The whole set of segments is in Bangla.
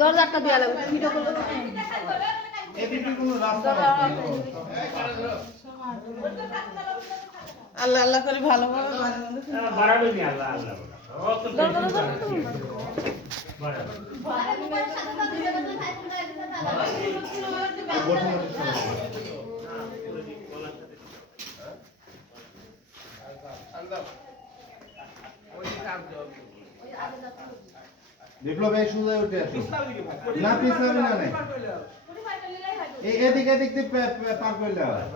দরজাটা দেয়া লাগবে ভিডিও করলে আল্লাহ আল্লাহ করে ভালো ভালো বাড়াবে নি আল্লাহ আল্লাহ বিপ্লব এই সুন্দর উঠে আসো না পিছলামি না নাই এদিক এদিক দিয়ে পার করলে হয়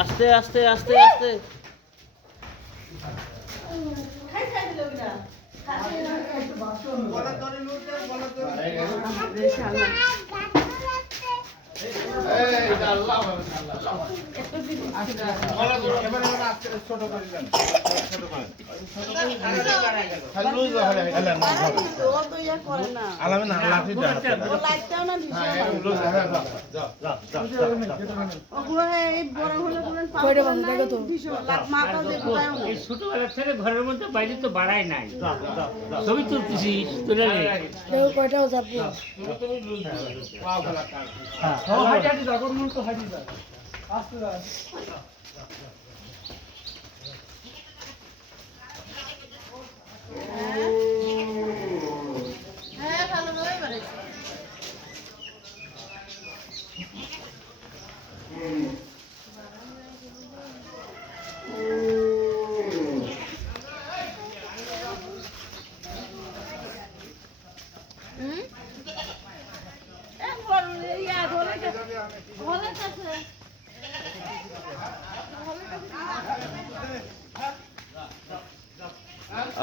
আস্তে আস্তে আস্তে আস্তে ছোটবেলা থেকে ঘরের মধ্যে বাইরে তো বাড়াই নাই ছবি তুলতেছি তুলে কয়টাও যাবো হ্যাঁ ভালোভাবে বাড়াইছে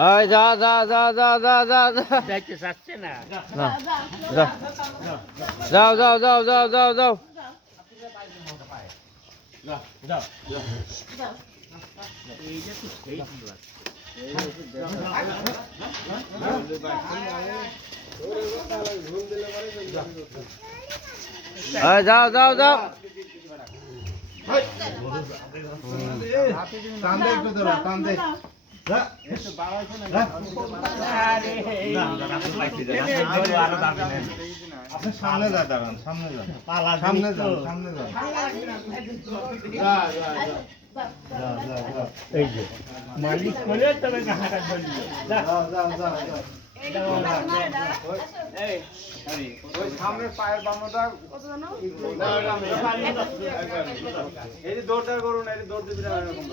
আয় যা যা যা যা যা যা যা যাইতে চাচ্ছে না যাও যাও যাও যাও যাও যাও এইটা তো সেই আয় যাও যাও যাও টান দে একটু ধরো টান দে আপনি সামনে যা দাঁড়ান সামনে যান সামনে যান সামনে যান এই যে মালিক হলে তবে হাঁটা ধরলি সামনের পায়ের বামটা এই যে দৌড়টা করুন এই যে দৌড় দিবি না এরকম